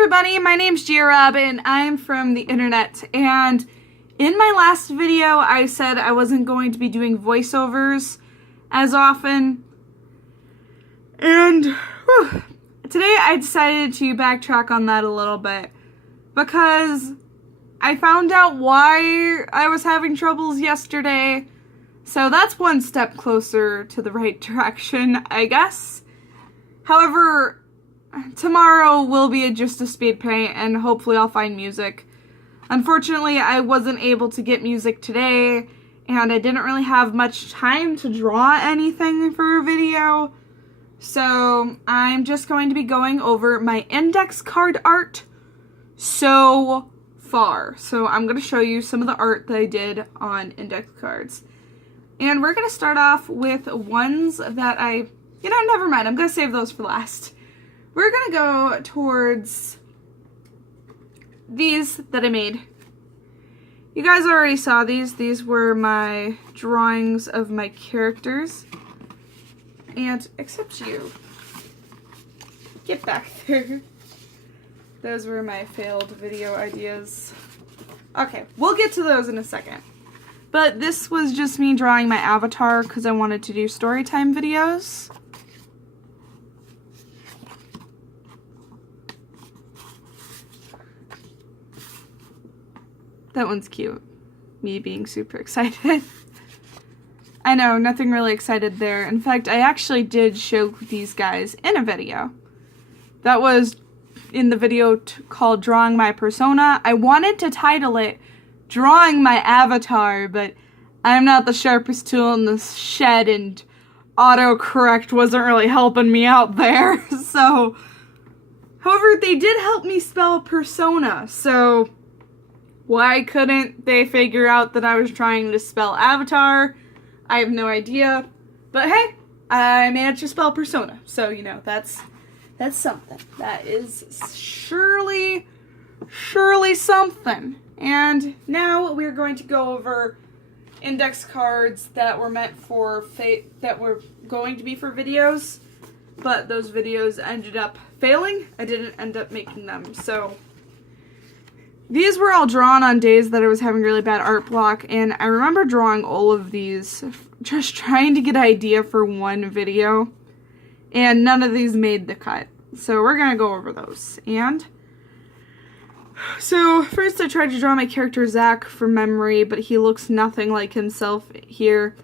everybody, my name's GeoRob and I'm from the internet, and in my last video I said I wasn't going to be doing voiceovers as often, and today I decided to backtrack on that a little bit because I found out why I was having troubles yesterday, so that's one step closer to the right direction, I guess. However, tomorrow will be just a speed paint, and hopefully I'll find music. Unfortunately, I wasn't able to get music today, and I didn't really have much time to draw anything for a video. So I'm just going to be going over my index card art so far. So I'm going to show you some of the art that I did on index cards. And we're going to start off with ones that never mind, I'm going to save those for last. We're going to go towards these that I made. You guys already saw these. These were my drawings of my characters. And, except you. Get back there. Those were my failed video ideas. Okay, we'll get to those in a second. But this was just me drawing my avatar because I wanted to do story time videos. That one's cute. Me being super excited. I know, nothing really excited there. In fact, I actually did show these guys in a video. That was in the video called Drawing My Persona. I wanted to title it Drawing My Avatar, but I'm not the sharpest tool in the shed, and autocorrect wasn't really helping me out there. So, however, they did help me spell persona, so why couldn't they figure out that I was trying to spell avatar? I have no idea. But hey, I managed to spell persona. So, you know, that's something. That is surely something. And now we're going to go over index cards that were meant for that were going to be for videos, but those videos ended up failing. I didn't end up making them. So these were all drawn on days that I was having really bad art block, and I remember drawing all of these just trying to get an idea for one video, and none of these made the cut. So we're going to go over those. And so first I tried to draw my character Zach from memory, but he looks nothing like himself here.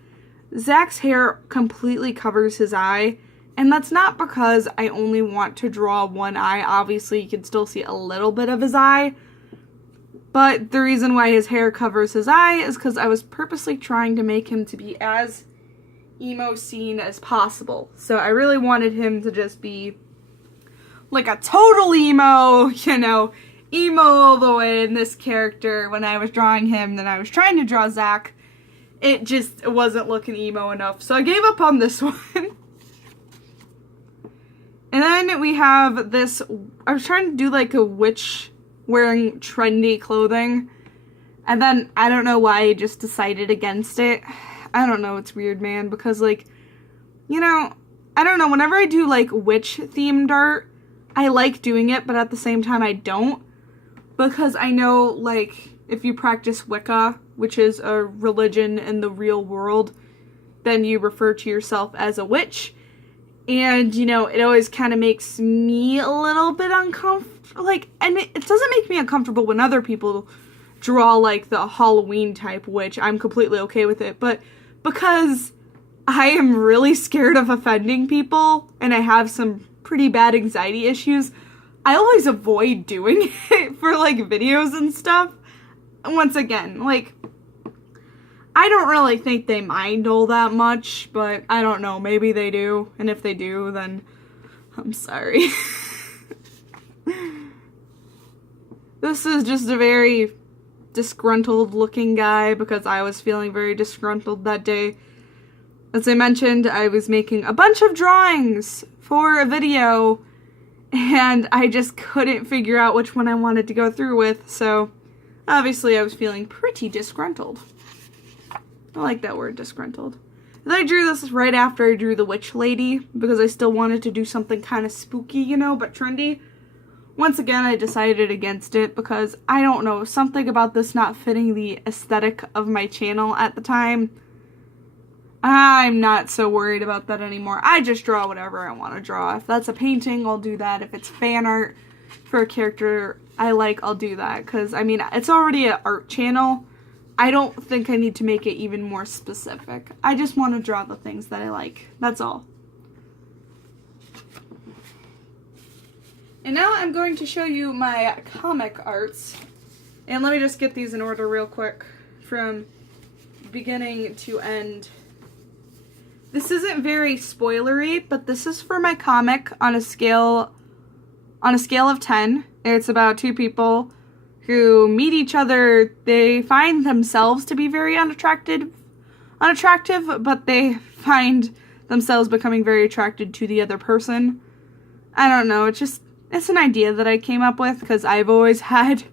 Zach's hair completely covers his eye, and that's not because I only want to draw one eye. Obviously you can still see a little bit of his eye. But the reason why his hair covers his eye is because I was purposely trying to make him to be as emo scene as possible. So I really wanted him to just be like a total emo, you know, emo all the way in this character. When I was drawing him, then I was trying to draw Zach. It wasn't looking emo enough, so I gave up on this one. And then we have this, I was trying to do like a witch wearing trendy clothing, and then I don't know why I just decided against it. I don't know, it's weird, man, because like, you know, I don't know, whenever I do like witch themed art, I like doing it, but at the same time I don't, because I know like if you practice Wicca, which is a religion in the real world, then you refer to yourself as a witch. And, you know, it always kind of makes me a little bit uncomfortable. Like, and it doesn't make me uncomfortable when other people draw, like, the Halloween type witch. I'm completely okay with it. But because I am really scared of offending people, and I have some pretty bad anxiety issues, I always avoid doing it for, like, videos and stuff. Once again, like, I don't really think they mind all that much, but I don't know, maybe they do, and if they do, then I'm sorry. This is just a very disgruntled looking guy because I was feeling very disgruntled that day. As I mentioned, I was making a bunch of drawings for a video, and I just couldn't figure out which one I wanted to go through with, so obviously I was feeling pretty disgruntled. I like that word, disgruntled. And I drew this right after I drew the witch lady, because I still wanted to do something kind of spooky, you know, but trendy. once again, I decided against it because, I don't know, something about this not fitting the aesthetic of my channel at the time. I'm not so worried about that anymore. I just draw whatever I want to draw. If that's a painting, I'll do that. If it's fan art for a character I like, I'll do that. Because, I mean, it's already an art channel. I don't think I need to make it even more specific. I just want to draw the things that I like. That's all. And now I'm going to show you my comic arts. And let me just get these in order real quick from beginning to end. This isn't very spoilery, but this is for my comic on a scale of 10. It's about two people who meet each other. They find themselves to be very unattractive, but they find themselves becoming very attracted to the other person. I don't know, it's an idea that I came up with because I've always had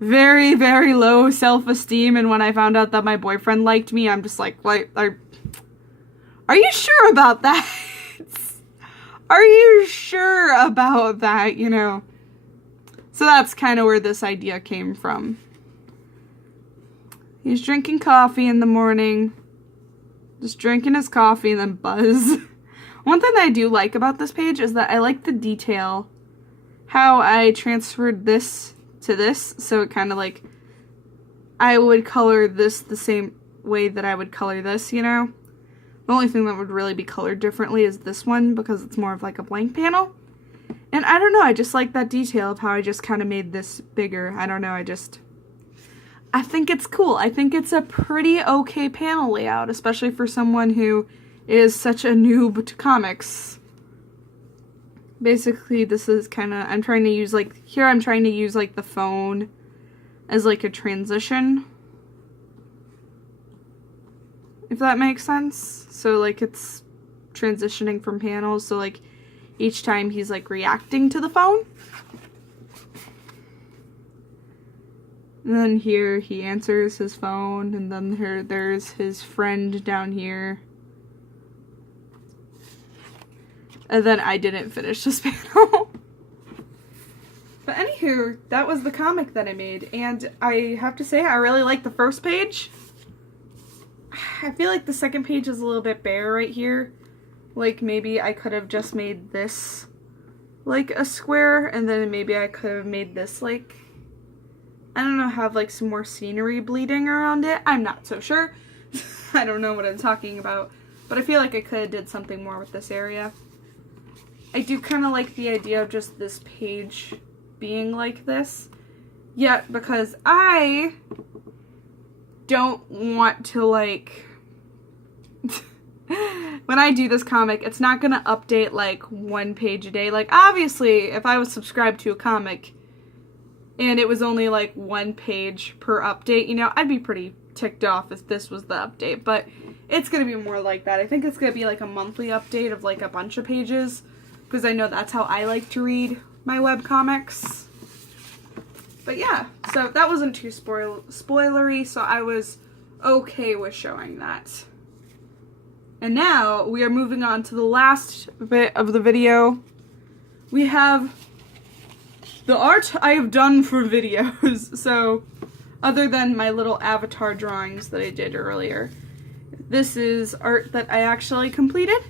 very, very low self-esteem, and when I found out that my boyfriend liked me, I'm just like, are you sure about that? Are you sure about that, you know? So that's kind of where this idea came from. He's drinking coffee in the morning. Just drinking his coffee and then buzz. One thing that I do like about this page is that I like the detail. How I transferred this to this. So it kind of like, I would color this the same way that I would color this, you know? The only thing that would really be colored differently is this one because it's more of like a blank panel. And I don't know, I just like that detail of how I just kind of made this bigger. I don't know, I think it's cool. I think it's a pretty okay panel layout, especially for someone who is such a noob to comics. Basically, this is kind of, I'm trying to use like the phone as like a transition. If that makes sense. So like it's transitioning from panels, so like each time he's like reacting to the phone. And then here he answers his phone, and then there's his friend down here. And then I didn't finish this panel. But anywho, that was the comic that I made, and I have to say I really like the first page. I feel like the second page is a little bit bare right here. Like maybe I could have just made this like a square, and then maybe I could have made this like, I don't know, have like some more scenery bleeding around it. I'm not so sure. I don't know what I'm talking about, but I feel like I could have did something more with this area. I do kind of like the idea of just this page being like this. Yet, because I don't want to like, when I do this comic, it's not gonna update like one page a day. Like obviously, if I was subscribed to a comic and it was only like one page per update, you know, I'd be pretty ticked off if this was the update, but it's gonna be more like that. I think it's gonna be like a monthly update of like a bunch of pages, because I know that's how I like to read my webcomics. But yeah, so that wasn't too spoilery, so I was okay with showing that. And now we are moving on to the last bit of the video. We have the art I have done for videos. So, other than my little avatar drawings that I did earlier, this is art that I actually completed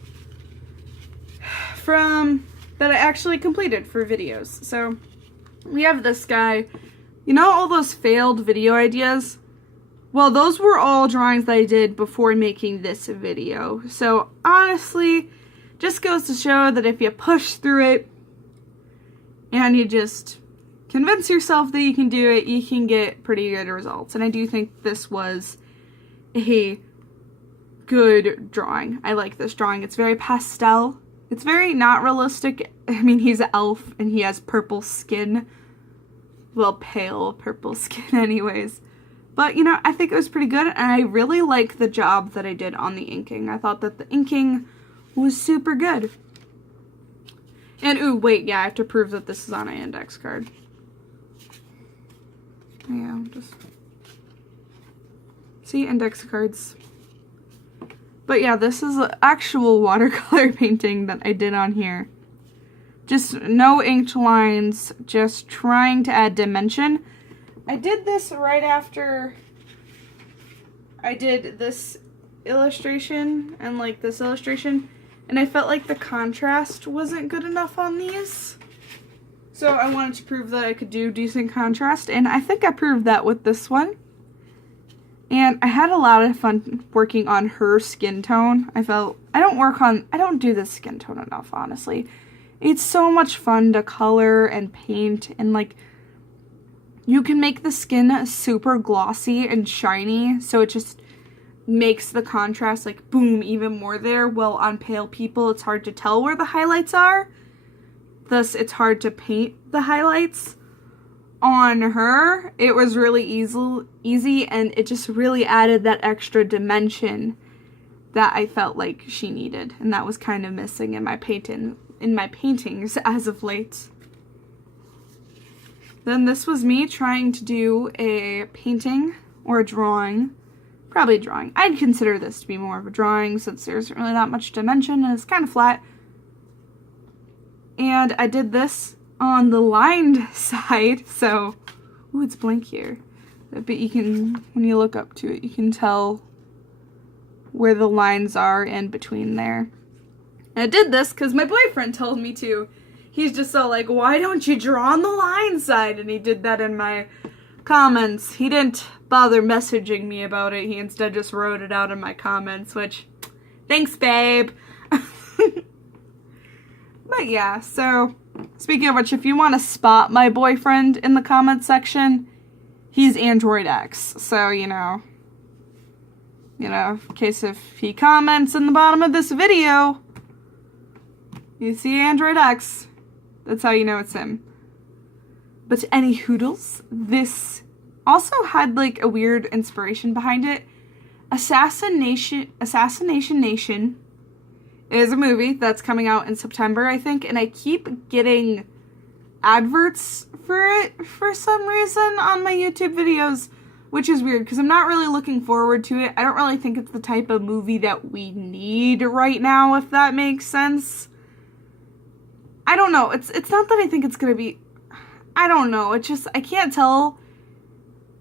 for videos. So, we have this guy. You know all those failed video ideas? Well, those were all drawings that I did before making this video. So, honestly, just goes to show that if you push through it and you just convince yourself that you can do it, you can get pretty good results. And I do think this was a good drawing. I like this drawing. It's very pastel. It's very not realistic. I mean, he's an elf and he has purple skin. Well, pale purple skin anyways. But, you know, I think it was pretty good, and I really like the job that I did on the inking. I thought that the inking was super good. And, ooh, wait, yeah, I have to prove that this is on an index card. Yeah, just... See, index cards. But yeah, this is an actual watercolor painting that I did on here. Just no inked lines, just trying to add dimension. I did this right after I did this illustration and like this illustration, and I felt like the contrast wasn't good enough on these. So I wanted to prove that I could do decent contrast, and I think I proved that with this one. And I had a lot of fun working on her skin tone. I don't do this skin tone enough, honestly. It's so much fun to color and paint, and like, you can make the skin super glossy and shiny, so it just makes the contrast like boom even more there. Well, on pale people, it's hard to tell where the highlights are. Thus, it's hard to paint the highlights. On her, it was really easy, and it just really added that extra dimension that I felt like she needed, and that was kind of missing in my paintings as of late. Then this was me trying to do a painting or a drawing, probably a drawing. I'd consider this to be more of a drawing since there's really not much dimension and it's kind of flat. And I did this on the lined side, so, ooh, it's blank here. But you can, when you look up to it, you can tell where the lines are in between there. And I did this because my boyfriend told me to. He's just so like, why don't you draw on the line side? And he did that in my comments. He didn't bother messaging me about it. He instead just wrote it out in my comments, which, thanks, babe. But yeah, so speaking of which, if you want to spot my boyfriend in the comment section, he's Android X. So, you know, in case if he comments in the bottom of this video, you see Android X. That's how you know it's him. But any hoodles, this also had like a weird inspiration behind it. Assassination Nation is a movie that's coming out in September, I think, and I keep getting adverts for it for some reason on my YouTube videos, which is weird because I'm not really looking forward to it. I don't really think it's the type of movie that we need right now, if that makes sense. I don't know. It's not that I think it's gonna be, I don't know. It's just, I can't tell.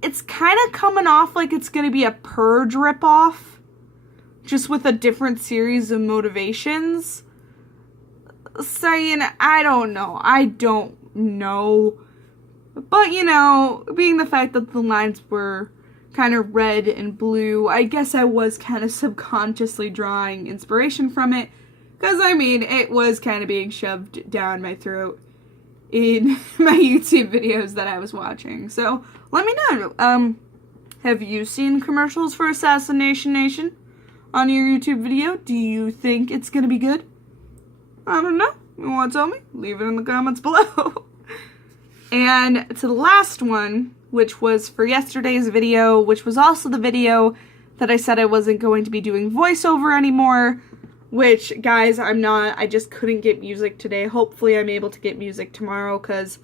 It's kind of coming off like it's gonna be a Purge ripoff, just with a different series of motivations. Saying, I don't know. But, you know, being the fact that the lines were kind of red and blue, I guess I was kind of subconsciously drawing inspiration from it. Because, I mean, it was kind of being shoved down my throat in my YouTube videos that I was watching. So, let me know. Have you seen commercials for Assassination Nation on your YouTube video? Do you think it's going to be good? I don't know. You want to tell me? Leave it in the comments below. And to the last one, which was for yesterday's video, which was also the video that I said I wasn't going to be doing voiceover anymore, which, guys, I'm not. I just couldn't get music today. Hopefully I'm able to get music tomorrow, because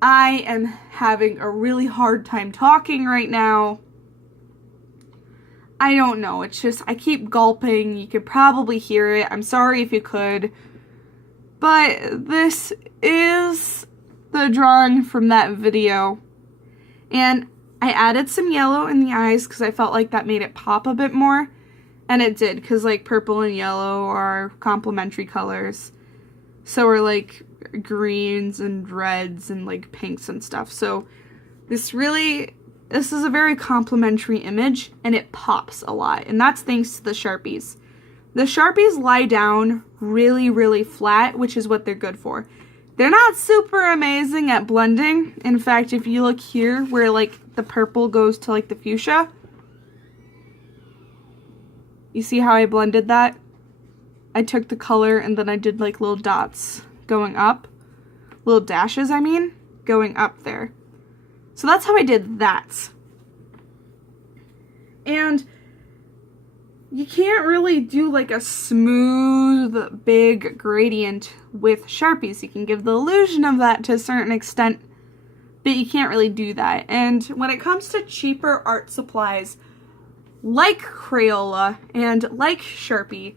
I am having a really hard time talking right now. I don't know. It's just, I keep gulping. You could probably hear it. I'm sorry if you could. But this is the drawing from that video. And I added some yellow in the eyes because I felt like that made it pop a bit more. And it did, because like purple and yellow are complementary colors. So are like greens and reds and like pinks and stuff. So this is a very complimentary image, and it pops a lot. And that's thanks to the Sharpies. The Sharpies lie down really, really flat, which is what they're good for. They're not super amazing at blending. In fact, if you look here where like the purple goes to like the fuchsia, you see how I blended that? I took the color and then I did like little dots going up. Little dashes, I mean, going up there. So that's how I did that. And you can't really do like a smooth, big gradient with Sharpies. You can give the illusion of that to a certain extent, but you can't really do that. And when it comes to cheaper art supplies, like Crayola and like Sharpie,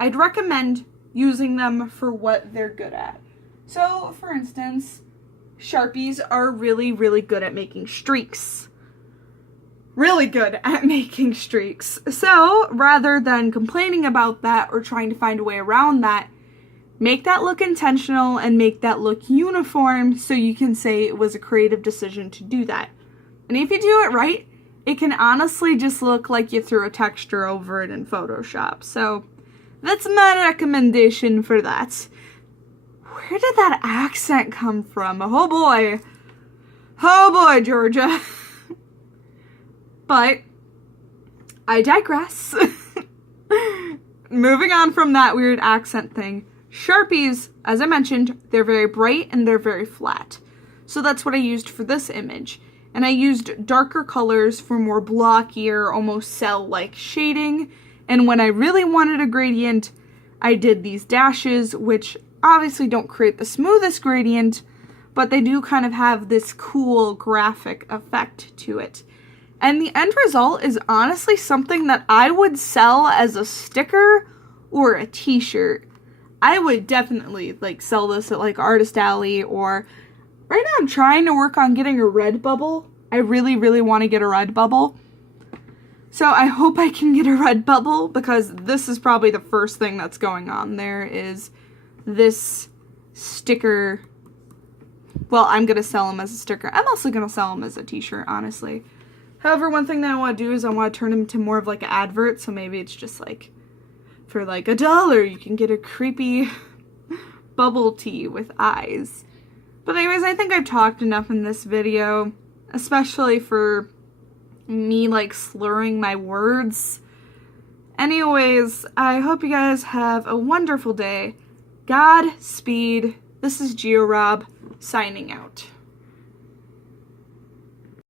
I'd recommend using them for what they're good at. So, for instance, Sharpies are really, really good at making streaks. Really good at making streaks. So, rather than complaining about that or trying to find a way around that, make that look intentional and make that look uniform so you can say it was a creative decision to do that. And if you do it right, it can honestly just look like you threw a texture over it in Photoshop. So, that's my recommendation for that. Where did that accent come from? Oh boy. Oh boy, Georgia. But I digress. Moving on from that weird accent thing. Sharpies, as I mentioned, they're very bright and they're very flat. So that's what I used for this image. And I used darker colors for more blockier, almost cell-like shading. And when I really wanted a gradient, I did these dashes, which obviously don't create the smoothest gradient, but they do kind of have this cool graphic effect to it. And the end result is honestly something that I would sell as a sticker or a t-shirt. I would definitely sell this at Artist Alley, or right now I'm trying to work on getting a Redbubble. I really, really want to get a Redbubble. So I hope I can get a Redbubble, because this is probably the first thing that's going on there is this sticker. Well, I'm going to sell them as a sticker. I'm also going to sell them as a t-shirt, honestly. However, one thing that I want to do is I want to turn them into more of an advert, so maybe it's just for $1 you can get a creepy bubble tea with eyes. But anyways, I think I've talked enough in this video, especially for me slurring my words. Anyways, I hope you guys have a wonderful day. Godspeed. This is GeoRob signing out.